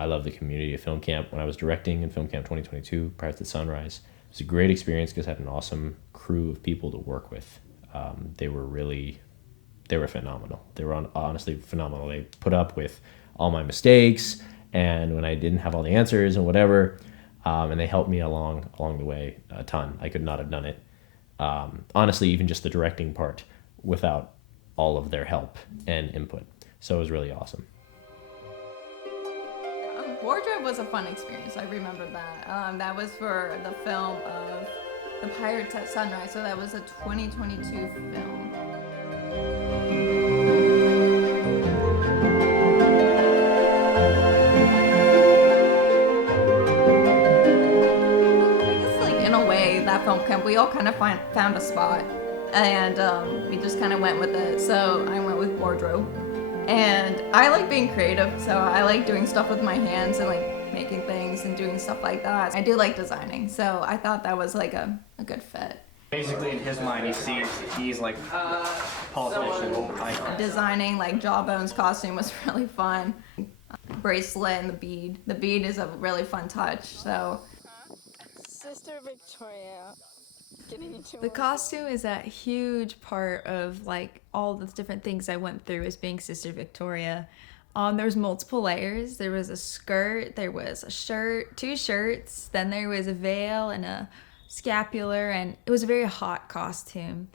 I love the community of film camp. When I was directing in film camp 2022 prior to Sunrise, it was a great experience because I had an awesome crew of people to work with. They were phenomenal. They were honestly phenomenal. They put up with all my mistakes and when I didn't have all the answers and whatever, and they helped me along the way a ton. I could not have done it. Honestly, even just the directing part without all of their help and input. So it was really awesome. Wardrobe was a fun experience. I remember that. That was for the film of The Pirates at Sunrise. So that was a 2022 film. I guess like in a way, that film camp, we all kind of found a spot. And we just kind of went with it. So I went with wardrobe. And I like being creative, so I like doing stuff with my hands and like making things and doing stuff like that. I do like designing, so I thought that was like a good fit. Basically, in his mind, he's like politician icon. Designing like Jawbone's costume was really fun. Bracelet and the bead. The bead is a really fun touch, so. Sister Victoria. The costume is a huge part of like all the different things I went through as being Sister Victoria. There was multiple layers. There was a skirt, there was a shirt, 2 shirts, then there was a veil and a scapular, and it was a very hot costume.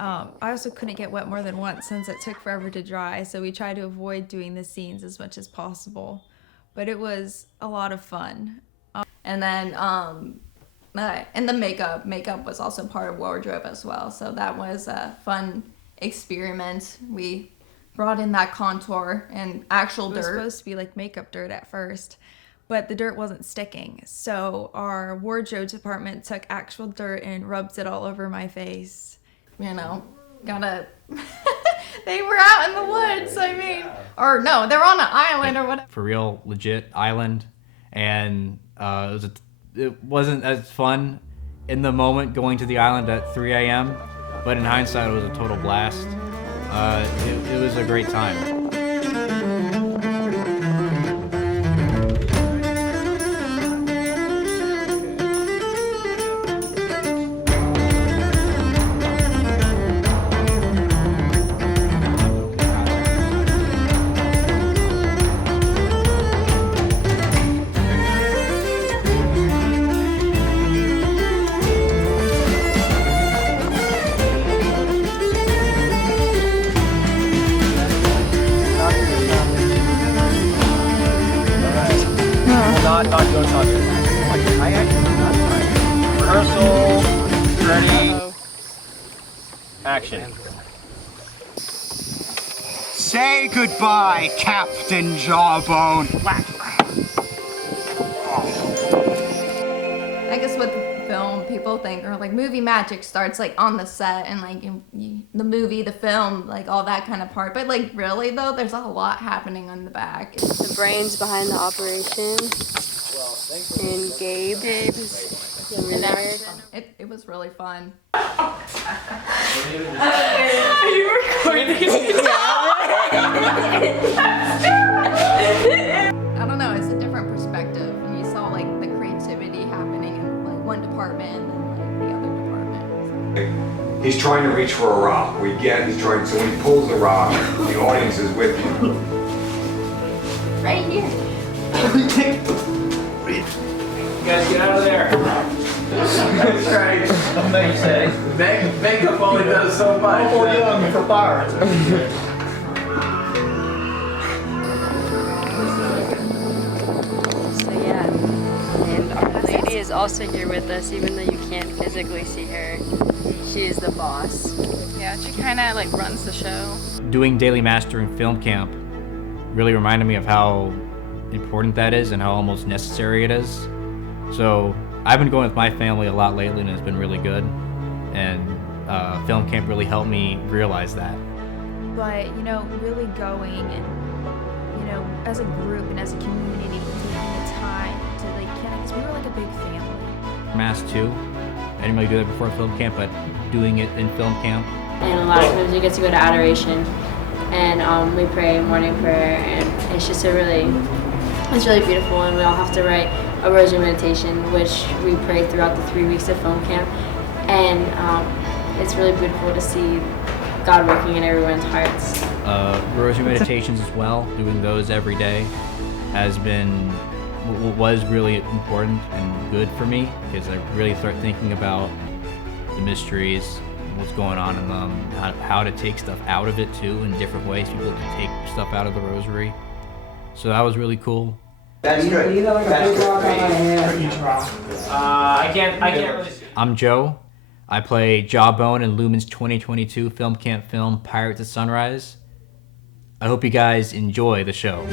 I also couldn't get wet more than once since it took forever to dry, so we tried to avoid doing the scenes as much as possible. But it was a lot of fun. And then and the makeup was also part of wardrobe as well, so that was a fun experiment. We brought in that contour and actual dirt. It was supposed to be like makeup dirt at first, but the dirt wasn't sticking, so our wardrobe department took actual dirt and rubbed it all over my face. You know, gotta they were out in the woods, I mean, or no, they're on an island or whatever. For real, legit island, and it wasn't as fun in the moment going to the island at 3 a.m., but in hindsight, it was a total blast. It was a great time. Not go talk. Rehearsal, ready, action. Say goodbye, Captain Jawbone. I guess with film, people think, or like movie magic starts like on the set and like the movie, the film, like all that kind of part. But like really though, there's a lot happening on the back. The brains behind the operation. And Gabe. It was really fun. Are you recording? I don't know, it's a different perspective. And you saw like the creativity happening in like one department and then like the other department. He's trying to reach for a rock. So when he pulls the rock, the audience is with him. Right here. You guys get out of there. That's right. What you say? Makeup only does so much. Oh, young for pirates. So yeah, and our lady is also here with us, even though you can't physically see her. She is the boss. Yeah, she kind of like runs the show. Doing daily mastering film camp really reminded me of how important that is and how almost necessary it is. So I've been going with my family a lot lately and it's been really good. And film camp really helped me realize that. But, you know, really going and, you know, as a group and as a community, taking the time to like, because we were like a big family. Mass too. I didn't really do that before film camp, but doing it in film camp. And a lot of times we get to go to adoration. and we pray morning prayer, and it's just it's really beautiful. And we all have to write a rosary meditation, which we pray throughout the 3 weeks of film camp, and it's really beautiful to see God working in everyone's hearts. Rosary meditations as well, doing those every day was really important and good for me, because I really start thinking about the mysteries, what's going on in them, how to take stuff out of it too, in different ways people can take stuff out of the rosary. So that was really cool. That's good. That's good. I can't really see. I'm Joe. I play Jawbone in Lumen's 2022 film camp film Pirates at Sunrise. I hope you guys enjoy the show.